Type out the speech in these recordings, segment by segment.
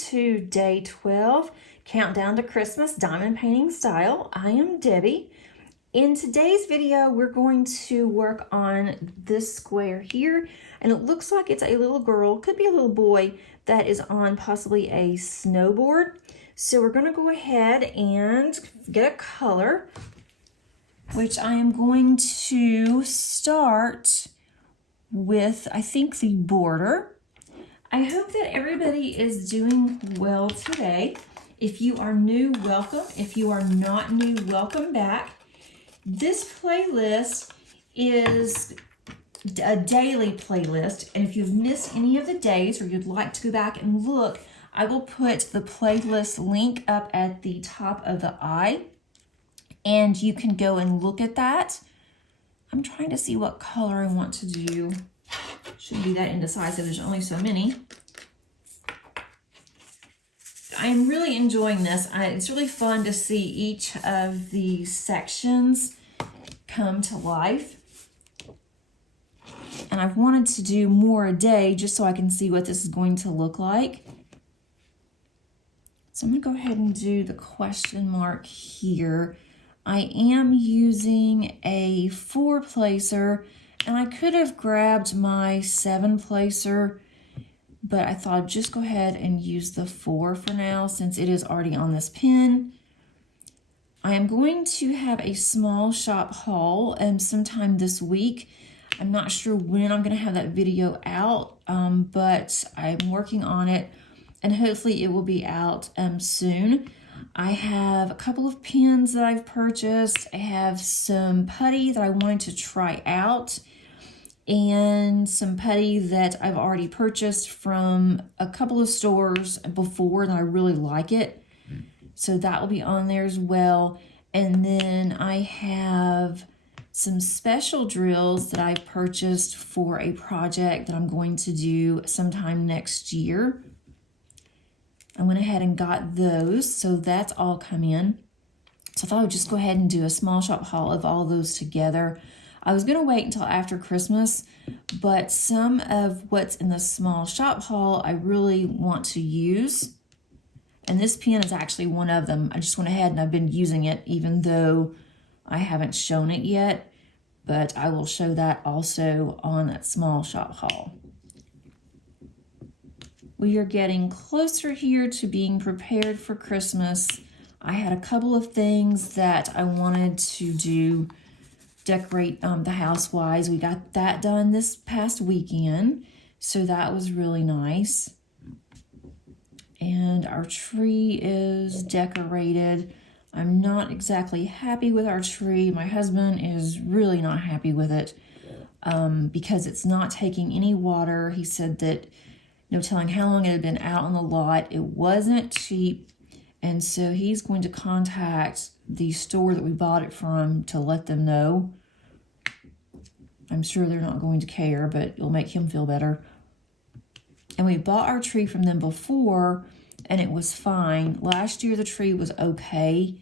to day 12, Countdown to Christmas Diamond Painting Style. I am Debbie. In today's video, we're going to work on this square here, and it looks like it's a little girl, could be a little boy, that is on possibly a snowboard. So we're going to go ahead and get a color, which I am going to start with, I think, the border. I hope that everybody is doing well today. If you are new, welcome. If you are not new, welcome back. This playlist is a daily playlist, and if you've missed any of the days or you'd like to go back and look, I will put the playlist link up at the top of the eye, and you can go and look at that. I'm trying to see what color I want to do. Shouldn't be that indecisive, there's only so many. I am really enjoying this. It's really fun to see each of the sections come to life. And I've wanted to do more a day just so I can see what this is going to look like. So I'm going to go ahead and do the question mark here. I am using a 4-placer, and I could have grabbed my 7-placer, but I thought I'd just go ahead and use the 4 for now since it is already on this pen. I am going to have a small shop haul sometime this week. I'm not sure when I'm going to have that video out, but I'm working on it, and hopefully it will be out soon. I have a couple of pens that I've purchased. I have some putty that I wanted to try out, and some putty that I've already purchased from a couple of stores before, and I really like it. So that will be on there as well. And then I have some special drills that I've purchased for a project that I'm going to do sometime next year. I went ahead and got those, so that's all come in. So I thought I would just go ahead and do a small shop haul of all those together. I was going to wait until after Christmas, but some of what's in the small shop haul I really want to use. And this pen is actually one of them. I just went ahead and I've been using it even though I haven't shown it yet, but I will show that also on that small shop haul. We are getting closer here to being prepared for Christmas. I had a couple of things that I wanted to do, decorate the house wise. We got that done this past weekend, so that was really nice. And our tree is decorated. I'm not exactly happy with our tree. My husband is really not happy with it because it's not taking any water. He said that no telling how long it had been out on the lot. It wasn't cheap, and so he's going to contact the store that we bought it from to let them know. I'm sure they're not going to care, but it'll make him feel better. And we bought our tree from them before, and it was fine. Last year the tree was okay.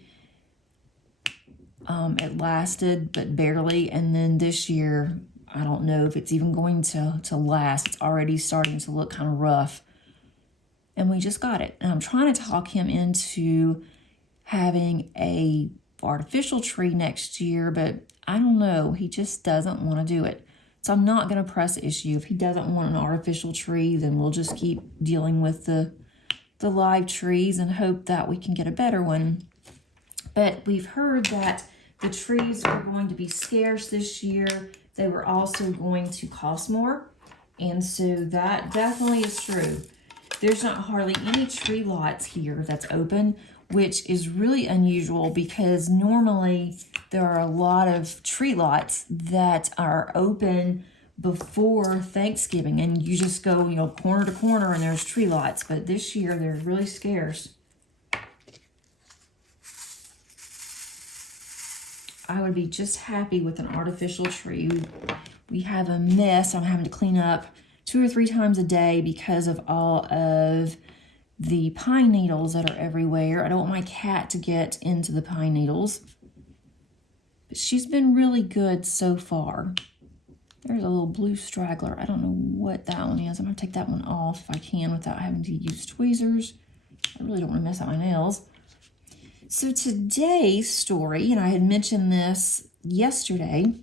It lasted, but barely, and then this year, I don't know if it's even going to last. It's already starting to look kind of rough. And we just got it. And I'm trying to talk him into having a artificial tree next year, but I don't know. He just doesn't want to do it. So I'm not going to press the issue. If he doesn't want an artificial tree, then we'll just keep dealing with the live trees and hope that we can get a better one. But we've heard that the trees are going to be scarce this year. They were also going to cost more, and so that definitely is true. There's not hardly any tree lots here that's open, which is really unusual because normally there are a lot of tree lots that are open before Thanksgiving, and you just go, corner to corner and there's tree lots, but this year they're really scarce. I would be just happy with an artificial tree. We have a mess I'm having to clean up 2 or 3 times a day because of all of the pine needles that are everywhere. I don't want my cat to get into the pine needles. But she's been really good so far. There's a little blue straggler. I don't know what that one is. I'm going to take that one off if I can without having to use tweezers. I really don't want to mess up my nails. So today's story, and I had mentioned this yesterday,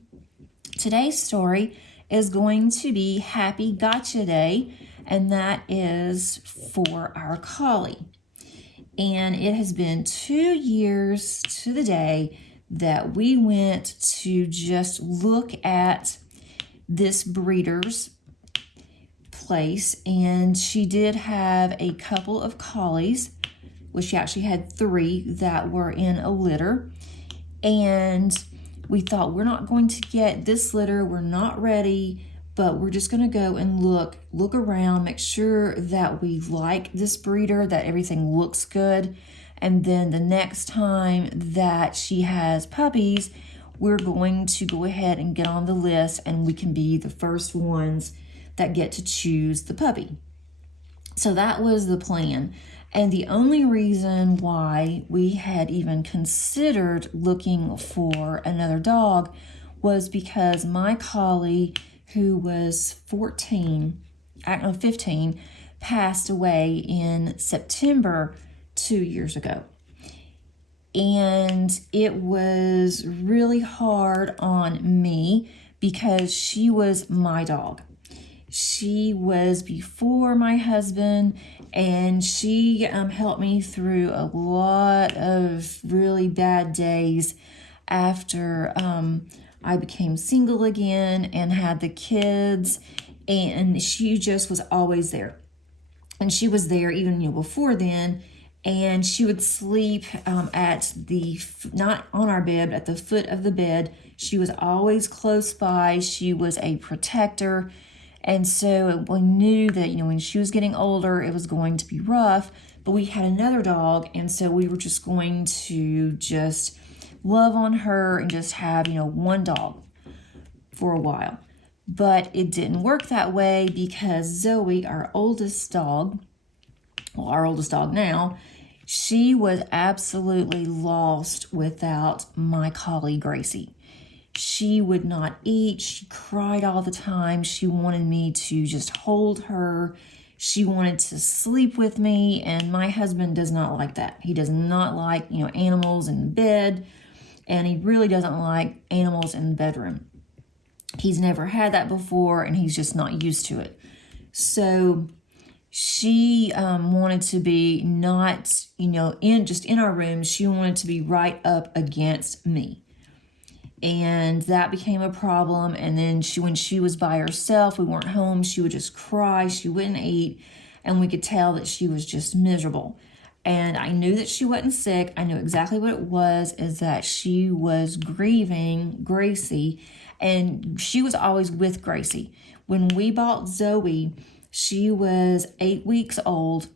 today's story is going to be Happy Gotcha Day, and that is for our collie. And it has been 2 years to the day that we went to just look at this breeder's place, and she did have a couple of collies. Well, she actually had 3 that were in a litter, and we thought, we're not going to get this litter, we're not ready, but we're just going to go and look around, make sure that we like this breeder, that everything looks good, and then the next time that she has puppies, we're going to go ahead and get on the list, and we can be the first ones that get to choose the puppy. So that was the plan. And the only reason why we had even considered looking for another dog was because my collie, who was 15, passed away in September 2 years ago. And it was really hard on me because she was my dog. She was before my husband, and she helped me through a lot of really bad days after I became single again and had the kids, and she just was always there. And she was there even before then, and she would sleep not on our bed, but at the foot of the bed. She was always close by. She was a protector. And so we knew that, when she was getting older, it was going to be rough, but we had another dog. And so we were just going to just love on her and just have, one dog for a while. But it didn't work that way because Zoe, our oldest dog now, she was absolutely lost without my collie, Gracie. She would not eat. She cried all the time. She wanted me to just hold her. She wanted to sleep with me, and my husband does not like that. He does not like, animals in bed, and he really doesn't like animals in the bedroom. He's never had that before, and he's just not used to it. So she wanted to be not, in our room. She wanted to be right up against me. And that became a problem. And then when she was by herself, we weren't home, she would just cry. She wouldn't eat. And we could tell that she was just miserable. And I knew that she wasn't sick. I knew exactly what it was, is that she was grieving Gracie. And she was always with Gracie. When we bought Zoe, she was 8 weeks old.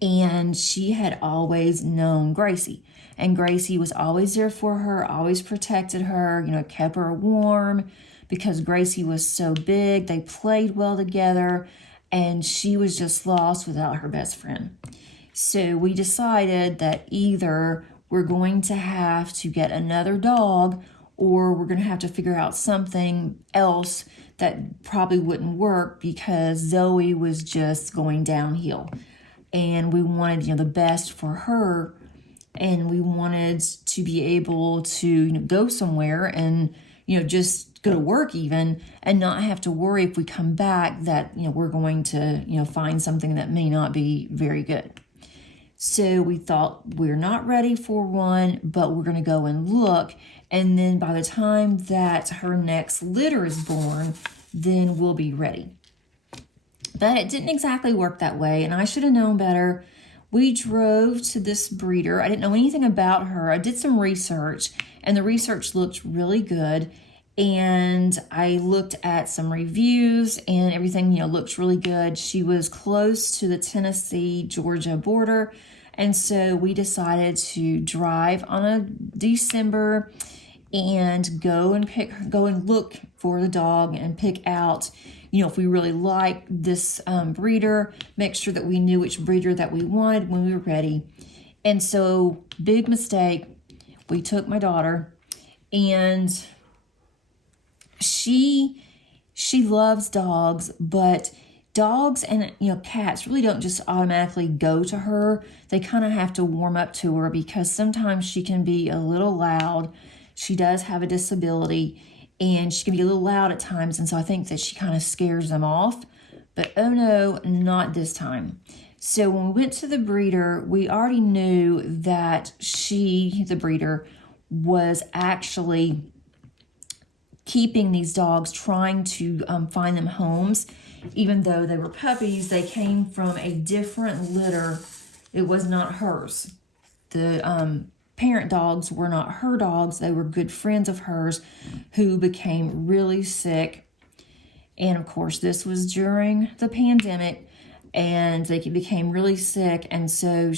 And she had always known Gracie. And Gracie was always there for her, always protected her, kept her warm because Gracie was so big. They played well together, and she was just lost without her best friend. So we decided that either we're going to have to get another dog, or we're going to have to figure out something else that probably wouldn't work because Zoe was just going downhill. And we wanted, the best for her. And we wanted to be able to go somewhere and, just go to work even, and not have to worry if we come back that, we're going to, find something that may not be very good. So we thought, we're not ready for one, but we're going to go and look. And then by the time that her next litter is born, then we'll be ready. But it didn't exactly work that way, and I should have known better. We drove to this breeder. I didn't know anything about her. I did some research, and the research looked really good. And I looked at some reviews, and everything, looked really good. She was close to the Tennessee-Georgia border. And so we decided to drive on a December and go and look for the dog and pick out, if we really like this breeder, make sure that we knew which breeder that we wanted when we were ready. And so, big mistake, we took my daughter, and she loves dogs, but dogs and cats really don't just automatically go to her. They kind of have to warm up to her because sometimes she can be a little loud. She does have a disability and she can be a little loud at times, and so I think that she kind of scares them off. But oh no, not this time. So when we went to the breeder, we already knew that the breeder, was actually keeping these dogs, trying to find them homes. Even though they were puppies, they came from a different litter. It was not hers. The parent dogs were not her dogs. They were good friends of hers who became really sick. And of course, this was during the pandemic, and they became really sick. And so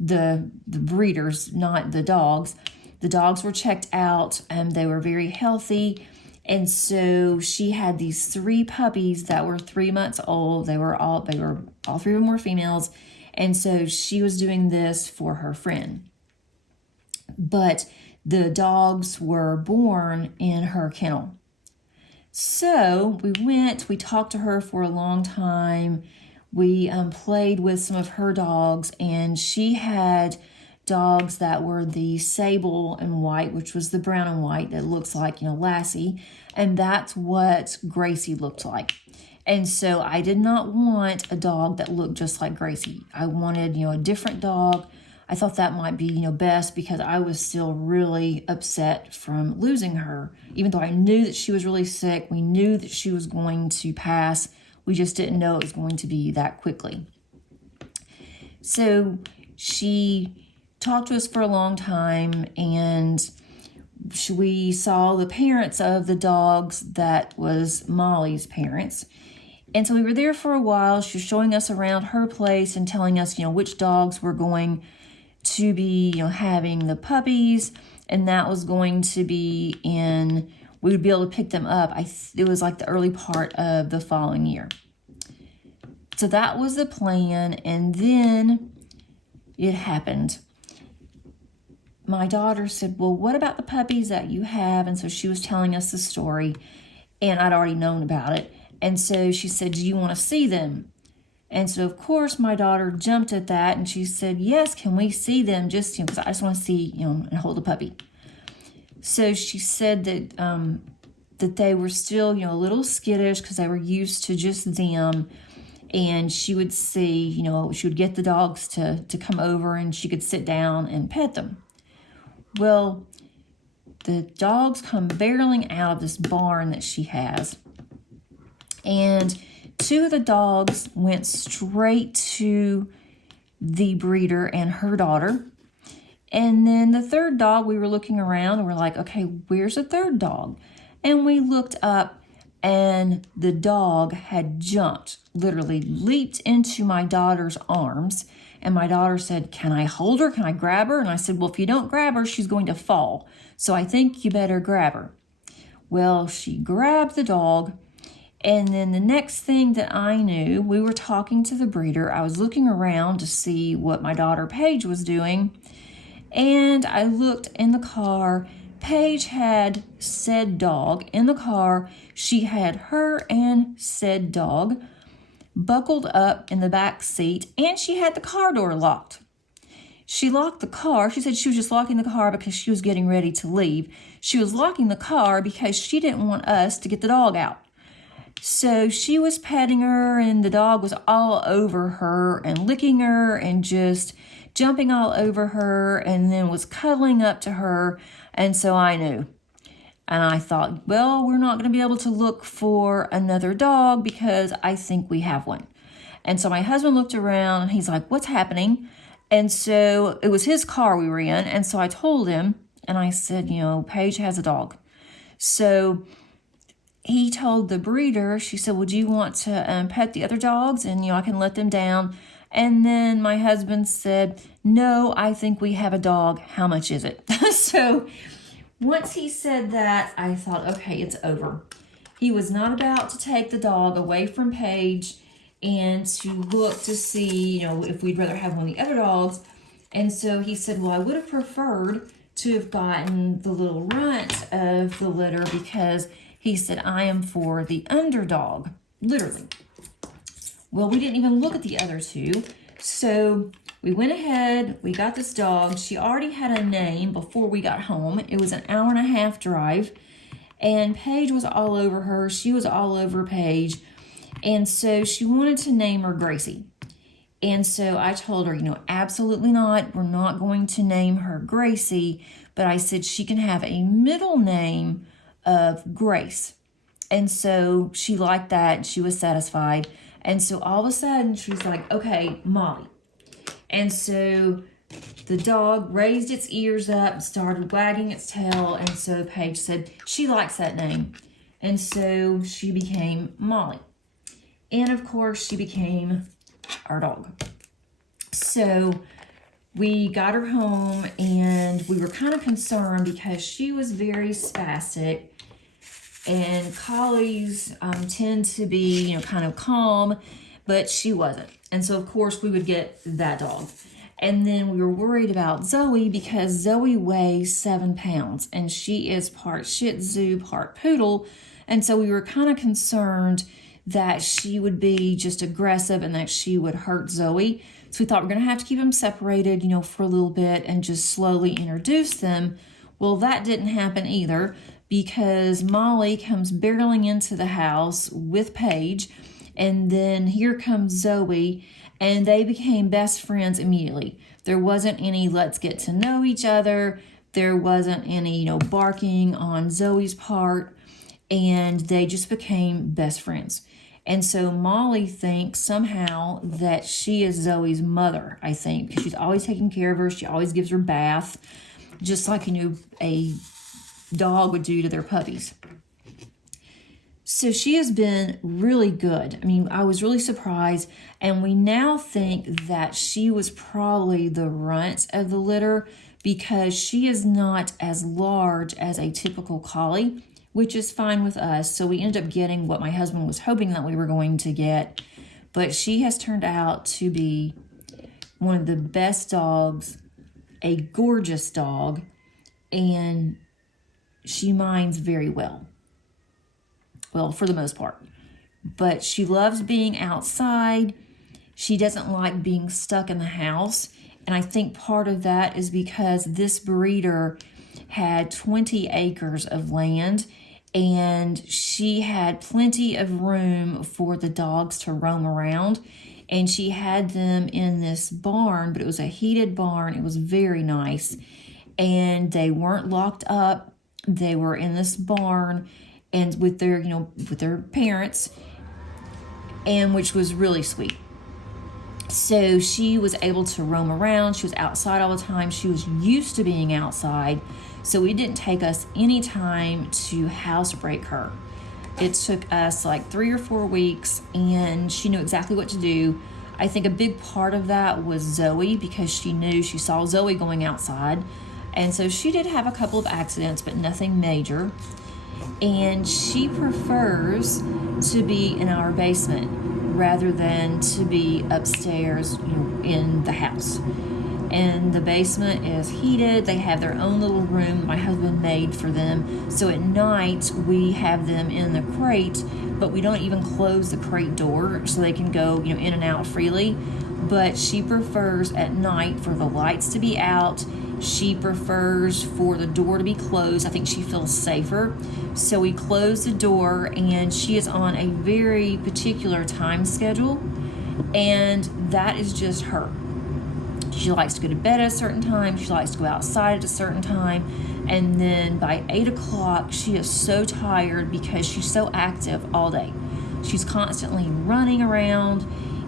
the breeders, not the dogs were checked out and they were very healthy. And so she had these 3 puppies that were 3 months old. All 3 of them were females. And so she was doing this for her friend. But the dogs were born in her kennel. So we talked to her for a long time. We played with some of her dogs, and she had dogs that were the sable and white, which was the brown and white that looks like, Lassie. And that's what Gracie looked like. And so I did not want a dog that looked just like Gracie. I wanted, a different dog. I thought that might be, best because I was still really upset from losing her. Even though I knew that she was really sick, we knew that she was going to pass. We just didn't know it was going to be that quickly. So she talked to us for a long time, and we saw the parents of the dogs. That was Molly's parents. And so we were there for a while. She was showing us around her place and telling us, which dogs were going to be, having the puppies. And that was going to be we would be able to pick them up. It was like the early part of the following year. So that was the plan. And then it happened. My daughter said, well, what about the puppies that you have? And so she was telling us the story, and I'd already known about it. And so she said, do you want to see them? And so, of course, my daughter jumped at that, and she said, yes, can we see them? Just, because I just want to see, and hold a puppy. So she said that they were still, a little skittish because they were used to just them. And she would see, she would get the dogs to come over, and she could sit down and pet them. Well, the dogs come barreling out of this barn that she has. And 2 of the dogs went straight to the breeder and her daughter. And then the 3rd dog, we were looking around and we're like, okay, where's the 3rd dog? And we looked up, and the dog had jumped, literally leaped into my daughter's arms. And my daughter said, can I hold her? Can I grab her? And I said, well, if you don't grab her, she's going to fall. So I think you better grab her. Well, she grabbed the dog. And then the next thing that I knew, we were talking to the breeder. I was looking around to see what my daughter Paige was doing. And I looked in the car. Paige had said dog in the car. She had her and said dog buckled up in the back seat, and she had the car door locked. She locked the car. She said she was just locking the car because she was getting ready to leave. She was locking the car because she didn't want us to get the dog out. So she was petting her, and the dog was all over her and licking her and just jumping all over her, and then was cuddling up to her. And so I knew. And I thought, well, we're not going to be able to look for another dog because I think we have one. And so my husband looked around, and he's like, what's happening? And so it was his car we were in. And so I told him, and I said, Paige has a dog. So he told the breeder, she said, well, do you want to pet the other dogs? And, I can let them down. And then my husband said, no, I think we have a dog. How much is it? So once he said that, I thought, okay, it's over. He was not about to take the dog away from Paige and to look to see, if we'd rather have one of the other dogs. And so he said, well, I would have preferred to have gotten the little runt of the litter because he said, I am for the underdog. literally. Well, we didn't even look at the other two. So we went ahead, we got this dog. She already had a name before we got home. It was an 1.5-hour drive. And Paige was all over her. She was all over Paige. And so she wanted to name her Gracie. And so I told her, you know, absolutely not. We're not going to name her Gracie. But I said she can have a middle name of Grace. And so she liked that. She was satisfied. And so all of a sudden she was like, okay, Molly. And so the dog raised its ears up, started wagging its tail. And so Paige said she likes that name. And so she became Molly. And of course she became our dog. So we got her home and we were kind of concerned because she was very spastic. And collies tend to be, you know, kind of calm, but she wasn't. And so, of course, we would get that dog. And then we were worried about Zoe because Zoe weighs 7 pounds. And she is part Shih Tzu, part Poodle. And so we were kind of concerned that she would be just aggressive and that she would hurt Zoe. So we thought we're going to have to keep them separated, you know, for a little bit and just slowly introduce them. Well, that didn't happen either, because Molly comes barreling into the house with Paige, and then here comes Zoe, and they became best friends immediately. There wasn't any let's get to know each other. There wasn't any, you know, barking on Zoe's part, and they just became best friends. And so Molly thinks somehow that she is Zoe's mother, I think, because she's always taking care of her. She always gives her bath, just like, you know, a dog would do to their puppies. So she has been really good. I mean, I was really surprised, and we now think that she was probably the runt of the litter because she is not as large as a typical collie, which is fine with us. So we ended up getting what my husband was hoping that we were going to get, but she has turned out to be one of the best dogs, a gorgeous dog, and she minds very well. Well, for the most part. But she loves being outside. She doesn't like being stuck in the house. And I think part of that is because this breeder had 20 acres of land, and she had plenty of room for the dogs to roam around. And she had them in this barn, but it was a heated barn. It was very nice. And they weren't locked up. They were in this barn and with their, you know, with their parents, and which was really sweet. So she was able to roam around. She was outside all the time. She was used to being outside. So it didn't take us any time to housebreak her. It took us like 3 or 4 weeks, and she knew exactly what to do. I think a big part of that was Zoe, because she saw Zoe going outside. And so she did have a couple of accidents, but nothing major. And she prefers to be in our basement rather than to be upstairs, you know, in the house. And the basement is heated. They have their own little room my husband made for them. So at night we have them in the crate, but we don't even close the crate door so they can go, you know, in and out freely. But she prefers at night for the lights to be out. She prefers for the door to be closed. I think she feels safer. So we close the door, and she is on a very particular time schedule, and that is just her. She likes to go to bed at a certain time. She likes to go outside at a certain time. And then by 8 o'clock, she is so tired because she's so active all day. She's constantly running around,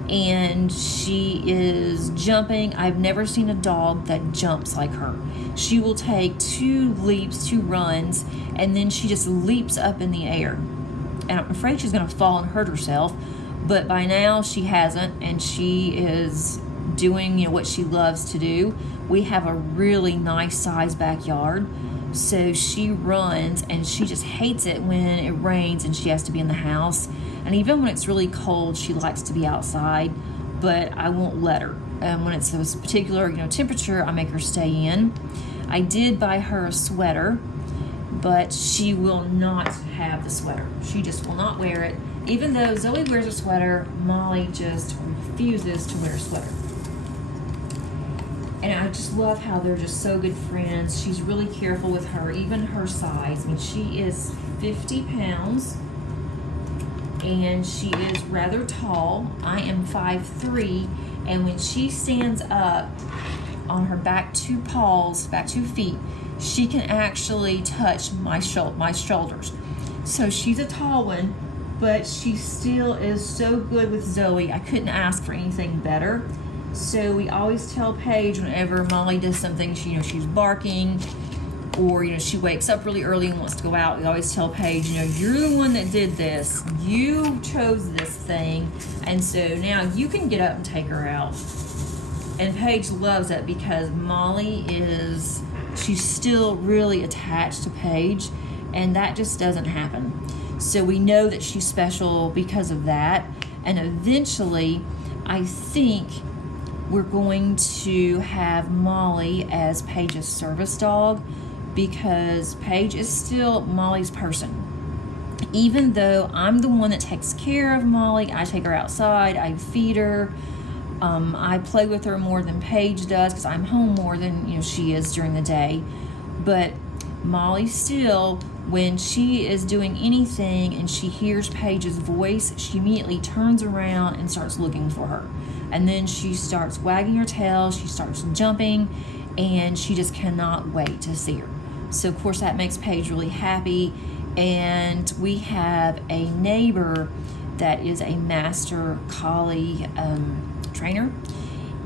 and she is jumping. I've never seen a dog that jumps like her. She will take 2 leaps, 2 runs, and then she just leaps up in the air. And I'm afraid she's going to fall and hurt herself, but by now she hasn't, and she is doing, you know, what she loves to do. We have a really nice sized backyard, so she runs, and she just hates it when it rains and she has to be in the house. And even when it's really cold, she likes to be outside, but I won't let her. When it's this particular, you know, temperature, I make her stay in. I did buy her a sweater, but she will not have the sweater. She just will not wear it. Even though Zoe wears a sweater, Molly just refuses to wear a sweater. And I just love how they're just so good friends. She's really careful with her, even her size. I mean, she is 50 pounds and she is rather tall. I am 5'3", and when she stands up on her back two feet, she can actually touch my shoulders. So she's a tall one, but she still is so good with Zoe. I couldn't ask for anything better. So we always tell Paige whenever Molly does something, she's barking, or she wakes up really early and wants to go out, we always tell Paige, you're the one that did this. You chose this thing, and so now you can get up and take her out. And Paige loves it because she's still really attached to Paige, and that just doesn't happen. So we know that she's special because of that. And eventually, I think we're going to have Molly as Paige's service dog, because Paige is still Molly's person. Even though I'm the one that takes care of Molly, I take her outside, I feed her, I play with her more than Paige does because I'm home more than she is during the day. But Molly still, when she is doing anything and she hears Paige's voice, she immediately turns around and starts looking for her. And then she starts wagging her tail, she starts jumping, and she just cannot wait to see her. So of course that makes Paige really happy. And we have a neighbor that is a master collie trainer.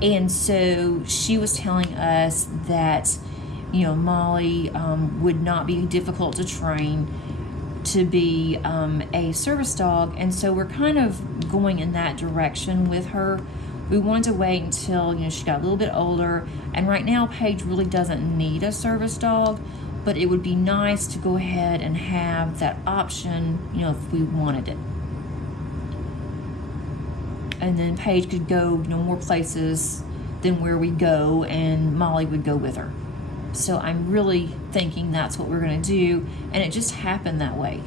And so she was telling us that Molly would not be difficult to train to be a service dog, and so we're kind of going in that direction with her. We wanted to wait until she got a little bit older, and right now Paige really doesn't need a service dog, but it would be nice to go ahead and have that option if we wanted it. And then Paige could go more places than where we go, and Molly would go with her. So I'm really thinking that's what we're going to do, and it just happened that way.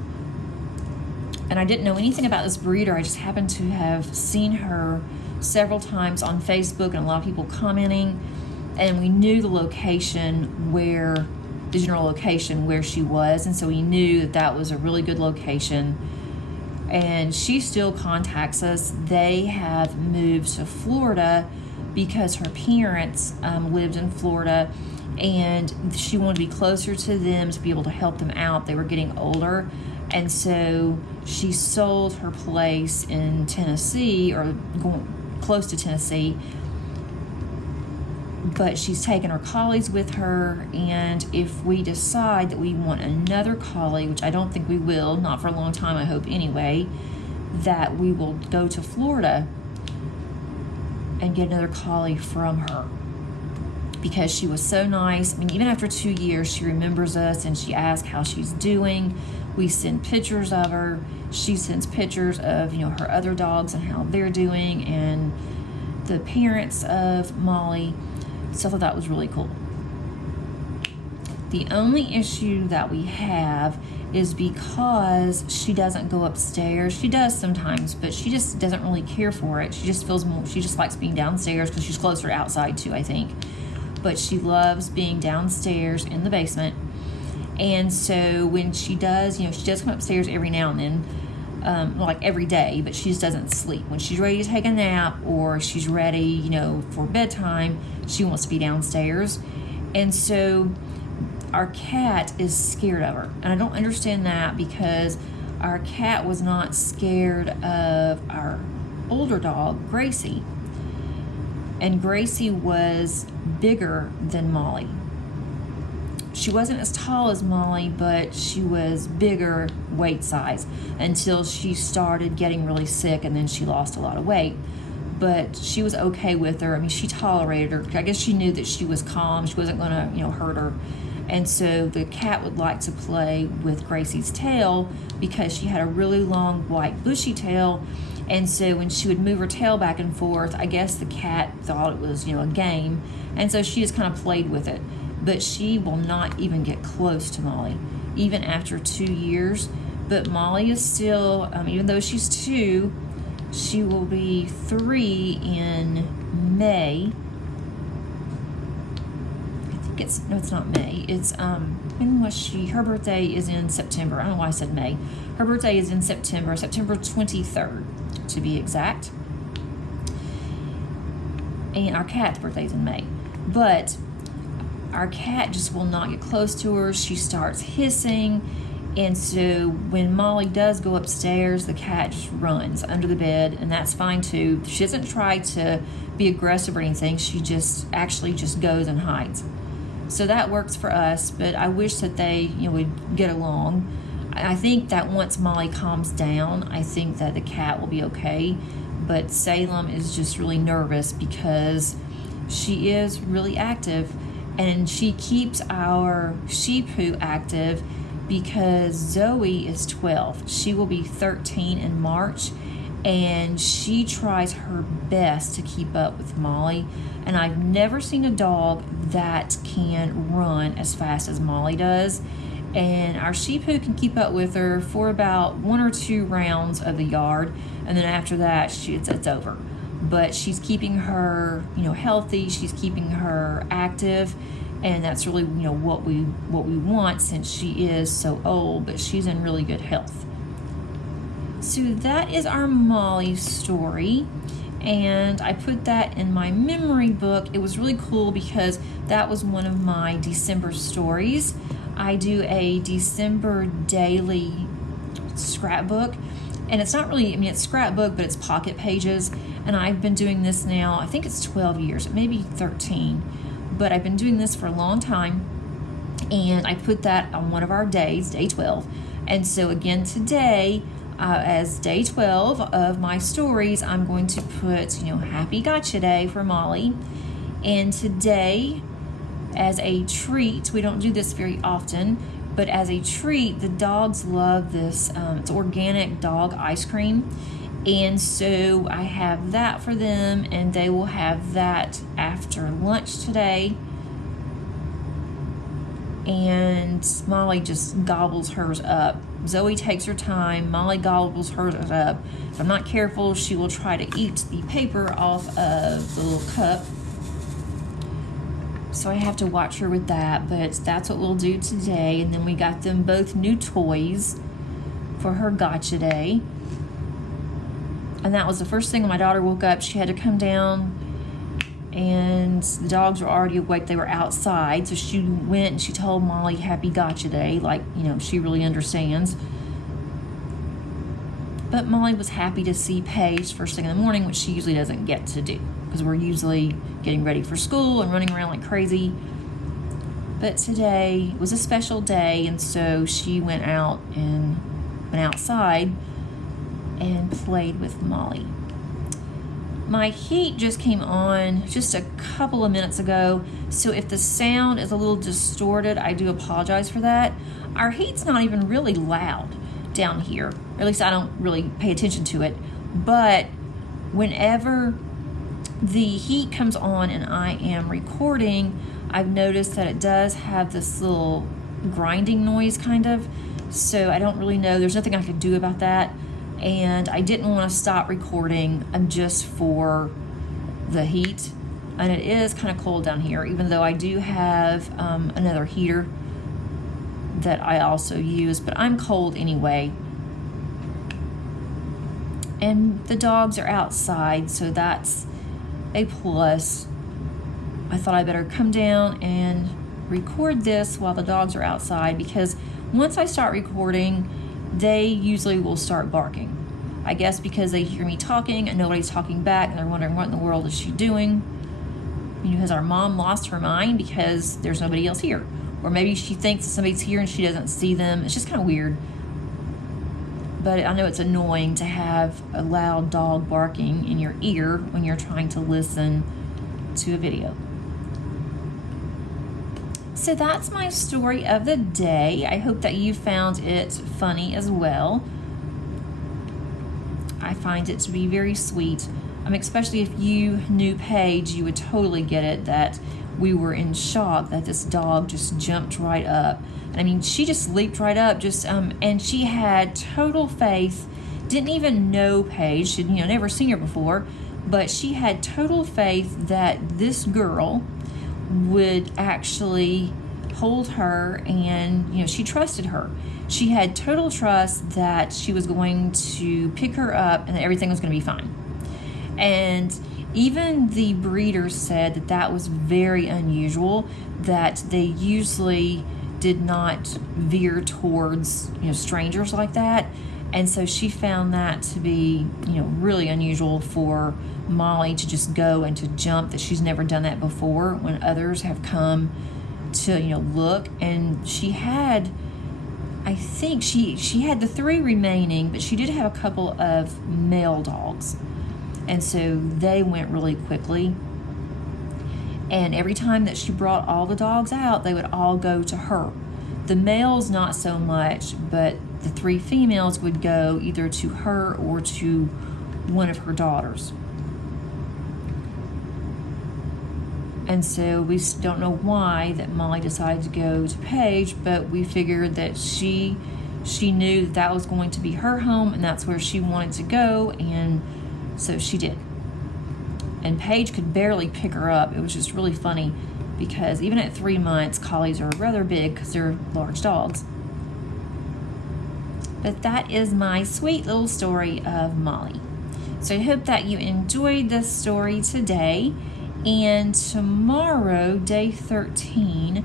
And I didn't know anything about this breeder. I just happened to have seen her several times on Facebook and a lot of people commenting, and we knew the general location where she was, and so we knew that was a really good location. And she still contacts us. They have moved to Florida because her parents lived in Florida, and she wanted to be closer to them to be able to help them out. They were getting older, and so she sold her place in Tennessee, or going close to Tennessee, but she's taken her collies with her. And if we decide that we want another collie, which I don't think we will, not for a long time, I hope anyway, that we will go to Florida and get another collie from her, because she was so nice. I mean, even after 2 years, she remembers us and she asks how she's doing. We send pictures of her. She sends pictures of her other dogs and how they're doing, and the parents of Molly. So I thought that was really cool. The only issue that we have is because she doesn't go upstairs. She does sometimes, but she just doesn't really care for it. She just likes being downstairs because she's closer outside too, I think. But she loves being downstairs in the basement. And so when she does, she does come upstairs every now and then, like every day, but she just doesn't sleep. When she's ready to take a nap or she's ready, for bedtime, she wants to be downstairs. And so our cat is scared of her. And I don't understand that, because our cat was not scared of our older dog, Gracie. And Gracie was bigger than Molly. She wasn't as tall as Molly, but she was bigger weight size until she started getting really sick, and then she lost a lot of weight. But she was okay with her. I mean, she tolerated her. I guess she knew that she was calm. She wasn't going to, hurt her. And so the cat would like to play with Gracie's tail because she had a really long, white, bushy tail. And so when she would move her tail back and forth, I guess the cat thought it was, a game. And so she just kind of played with it. But she will not even get close to Molly. Even after 2 years, But Molly is still, even though she's 2, she will be 3 in May. I think it's not May. It's, when was she? Her birthday is in September. I don't know why I said May. Her birthday is in September 23rd, to be exact. And our cat's birthday is in May. But our cat just will not get close to her. She starts hissing. And so when Molly does go upstairs, the cat just runs under the bed, and that's fine too. She doesn't try to be aggressive or anything. She just goes and hides. So that works for us, but I wish that they would get along. I think that once Molly calms down, I think that the cat will be okay. But Salem is just really nervous because she is really active, and she keeps our Shih Poo active because Zoe is 12. She will be 13 in March, and she tries her best to keep up with Molly. And I've never seen a dog that can run as fast as Molly does. And our Shih Poo can keep up with her for about 1 or 2 rounds of the yard, and then after that, it's over. But she's keeping her, healthy. She's keeping her active, and that's really, what we want since she is so old. But she's in really good health. So that is our Molly story, and I put that in my memory book. It was really cool because that was one of my December stories. I do a December daily scrapbook, and it's not really, it's scrapbook, but it's pocket pages, and I've been doing this now, I think it's 12 years, maybe 13, but I've been doing this for a long time, and I put that on one of our days, day 12, and so again today, as day 12 of my stories, I'm going to put, Happy Gotcha Day for Molly, and today, as a treat, we don't do this very often, but as a treat, the dogs love this. It's organic dog ice cream. And so I have that for them, and they will have that after lunch today. And Molly just gobbles hers up. Zoe takes her time. Molly gobbles hers up. If I'm not careful, she will try to eat the paper off of the little cup. So I have to watch her with that, but that's what we'll do today. And then we got them both new toys for her Gotcha Day. And that was the first thing when my daughter woke up. She had to come down, and the dogs were already awake. They were outside. So she went and she told Molly Happy Gotcha Day, like, she really understands. But Molly was happy to see Paige first thing in the morning, which she usually doesn't get to do, because we're usually getting ready for school and running around like crazy. But today was a special day, and so she went outside and played with Molly. My heat just came on just a couple of minutes ago, so if the sound is a little distorted, I do apologize for that. Our heat's not even really loud down here, or at least I don't really pay attention to it, but whenever the heat comes on and I am recording, I've noticed that it does have this little grinding noise kind of, so I don't really know. There's nothing I could do about that, and I didn't want to stop recording just for the heat. And it is kind of cold down here, even though I do have another heater that I also use, but I'm cold anyway. And the dogs are outside, so that's a plus. I thought I better come down and record this while the dogs are outside, because once I start recording, they usually will start barking. I guess because they hear me talking and nobody's talking back, and they're wondering what in the world is she doing. Has our mom lost her mind because there's nobody else here? Or maybe she thinks somebody's here and she doesn't see them. It's just kind of weird. But I know it's annoying to have a loud dog barking in your ear when you're trying to listen to a video. So that's my story of the day. I hope that you found it funny as well. I find it to be very sweet Especially if you knew Paige, you would totally get it that we were in shock that this dog just jumped right up. And I mean, she just leaped right up, and she had total faith. Didn't even know Paige, she'd never seen her before, but she had total faith that this girl would actually hold her, and she trusted her. She had total trust that she was going to pick her up and that everything was going to be fine. And even the breeder said that that was very unusual, that they usually did not veer towards strangers like that. And so she found that to be really unusual for Molly to just go and to jump, that she's never done that before when others have come to look. And she had, I think she had the 3 remaining, but she did have a couple of male dogs, and so they went really quickly. And every time that she brought all the dogs out, they would all go to her. The males not so much, but the 3 females would go either to her or to one of her daughters. And so we don't know why that Molly decided to go to Paige, but we figured that she knew that that was going to be her home and that's where she wanted to go, and so she did. And Paige could barely pick her up. It was just really funny because even at 3 months, collies are rather big because they're large dogs. But that is my sweet little story of Molly. So I hope that you enjoyed this story today. And tomorrow, day 13,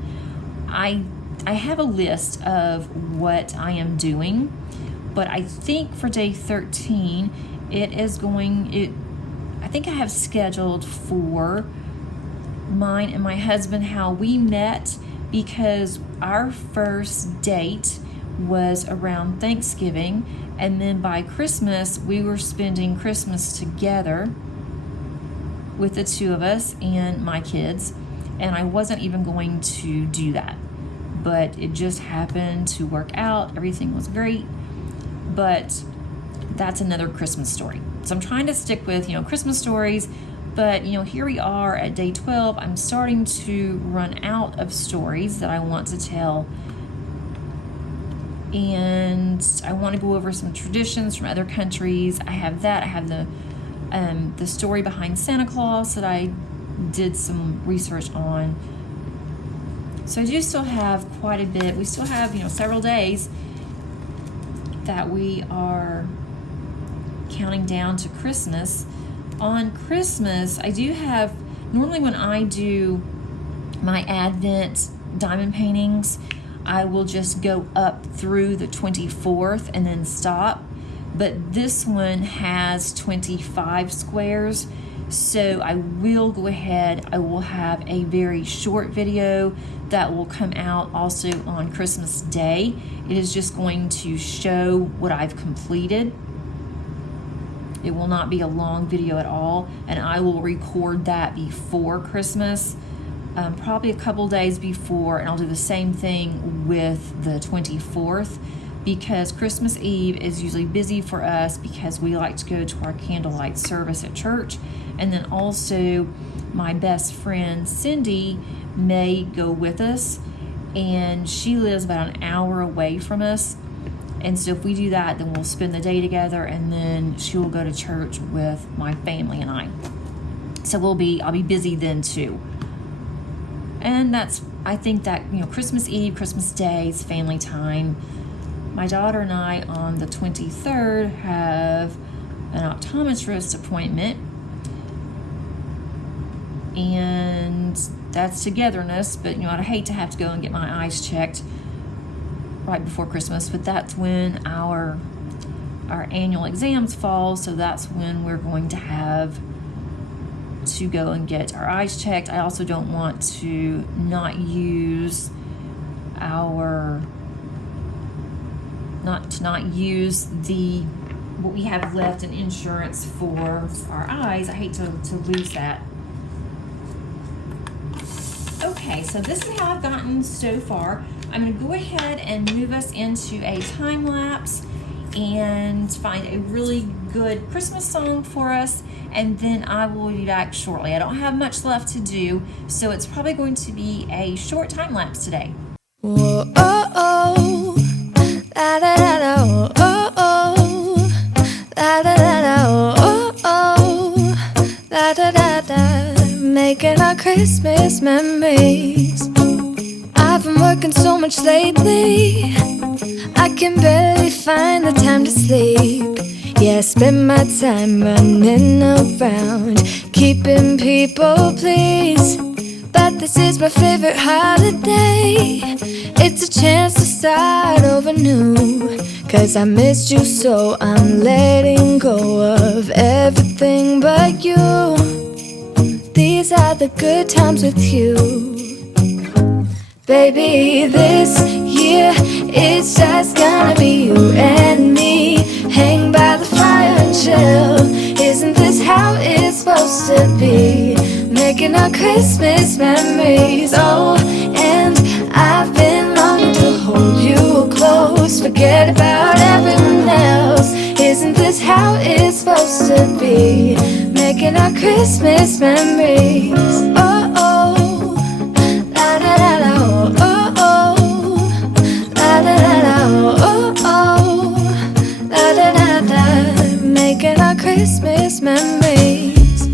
I have a list of what I am doing. But I think for day 13, I think I have scheduled for mine and my husband how we met, because our first date was around Thanksgiving, and then by Christmas we were spending Christmas together with the 2 of us and my kids, and I wasn't even going to do that, but it just happened to work out. Everything was great, but that's another Christmas story. So I'm trying to stick with Christmas stories, but here we are at day 12. I'm starting to run out of stories that I want to tell, and I want to go over some traditions from other countries. I have that. I have the story behind Santa Claus that I did some research on. So I do still have quite a bit. We still have several days that we are counting down to Christmas. On Christmas, I do have, normally when I do my Advent diamond paintings, I will just go up through the 24th and then stop. But this one has 25 squares, so I will go ahead. I will have a very short video that will come out also on Christmas Day. It is just going to show what I've completed. It will not be a long video at all, and I will record that before Christmas, probably a couple days before, and I'll do the same thing with the 24th, because Christmas Eve is usually busy for us because we like to go to our candlelight service at church, and then also my best friend Cindy may go with us, and she lives about an hour away from us. And so if we do that, then we'll spend the day together, and then she will go to church with my family and I. So I'll be busy then too. And I think that, Christmas Eve, Christmas Day is family time. My daughter and I on the 23rd have an optometrist appointment, and that's togetherness, but I'd hate to have to go and get my eyes checked right before Christmas, but that's when our annual exams fall, so that's when we're going to have to go and get our eyes checked. I also don't want to not use what we have left in insurance for our eyes. I hate to lose that. Okay, so this is how I've gotten so far. I'm going to go ahead and move us into a time lapse, and find a really good Christmas song for us, and then I will be back shortly. I don't have much left to do, so it's probably going to be a short time lapse today. Whoa, oh, oh, la da da da, oh, oh, la da da da, oh, oh, la da da da, making our Christmas memories. I've been working so much lately, I can barely find the time to sleep. Yeah, I spend my time running around, keeping people pleased. But this is my favorite holiday. It's a chance to start over new. 'Cause I missed you, so I'm letting go of everything but you. These are the good times with you. Baby, this year it's just gonna be you and me. Hang by the fire and chill. Isn't this how it's supposed to be? Making our Christmas memories. Oh, and I've been longing to hold you close. Forget about everyone else. Isn't this how it's supposed to be? Making our Christmas memories. Oh, oh, la da da da, oh, oh, la da da da, oh, oh, la da da da, making our Christmas memories.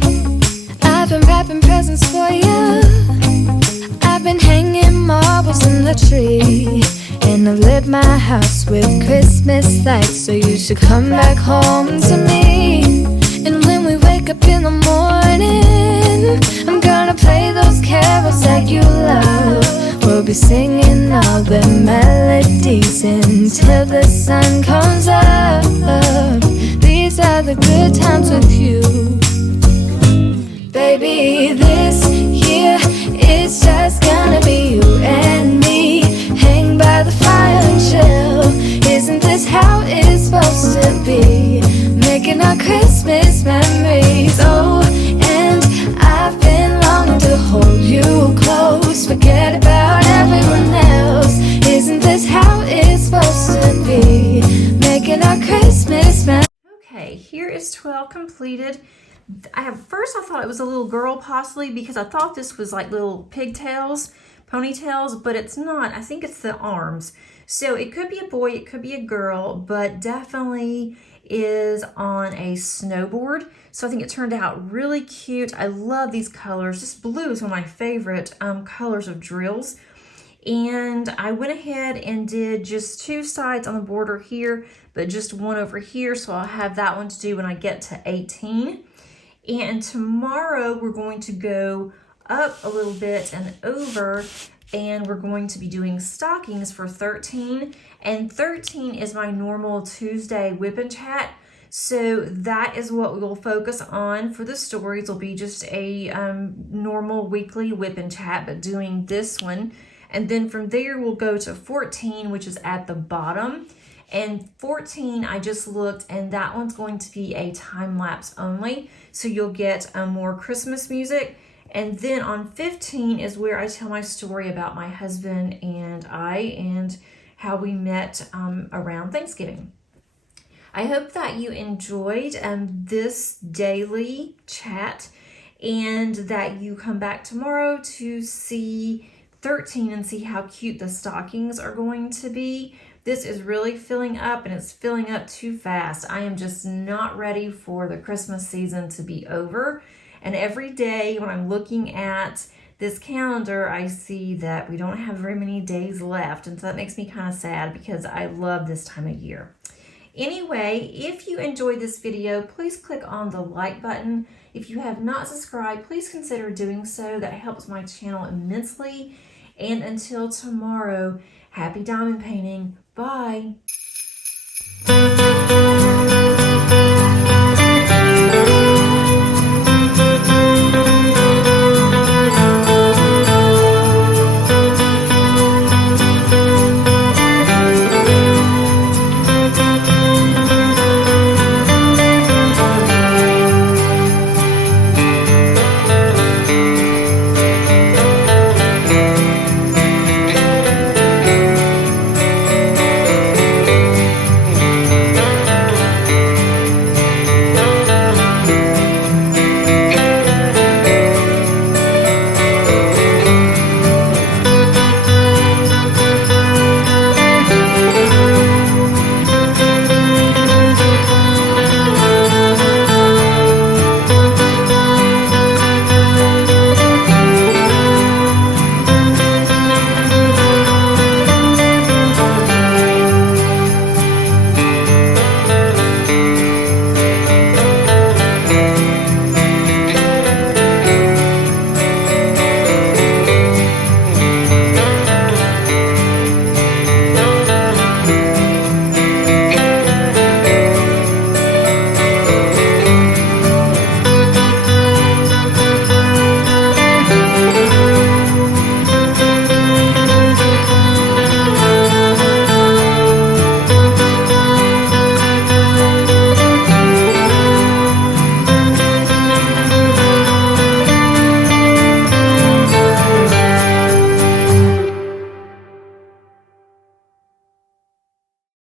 I've been wrapping presents for you. I've been hanging marbles in the tree, and I've lit my house with Christmas lights. So you should come back home to me. And when we wake up in the morning, I'm gonna play those carols that you love. We'll be singing all the melodies until the sun comes up. These are the good times with you. Baby, this year it's just gonna be you and me. Hang by the fire and chill. Isn't this how it's supposed to be? Making our Christmas memories. Oh, and I've been longing to hold you close. Forget about everyone else. Isn't this how it's supposed to be? Making our Christmas memories. Okay, here is 12 completed. First I thought it was a little girl possibly, because I thought this was like little pigtails, ponytails, but it's not. I think it's the arms. So it could be a boy, it could be a girl, but definitely is on a snowboard. So I think it turned out really cute. I love these colors. This blue is one of my favorite colors of drills. And I went ahead and did just 2 sides on the border here, but just one over here. So I'll have that one to do when I get to 18. And tomorrow we're going to go up a little bit and over, and we're going to be doing stockings for 13. And 13 is my normal Tuesday whip and chat. So that is what we will focus on for the stories. Will be just a normal weekly whip and chat, but doing this one. And then from there we'll go to 14, which is at the bottom. And 14, I just looked, and that one's going to be a time lapse only. So you'll get more Christmas music. And then on 15 is where I tell my story about my husband and I, and how we met around Thanksgiving. I hope that you enjoyed this daily chat, and that you come back tomorrow to see 13 and see how cute the stockings are going to be. This is really filling up, and it's filling up too fast. I am just not ready for the Christmas season to be over. And every day when I'm looking at this calendar, I see that we don't have very many days left. And so that makes me kind of sad, because I love this time of year. Anyway, if you enjoyed this video, please click on the like button. If you have not subscribed, please consider doing so. That helps my channel immensely. And until tomorrow, happy diamond painting. Bye.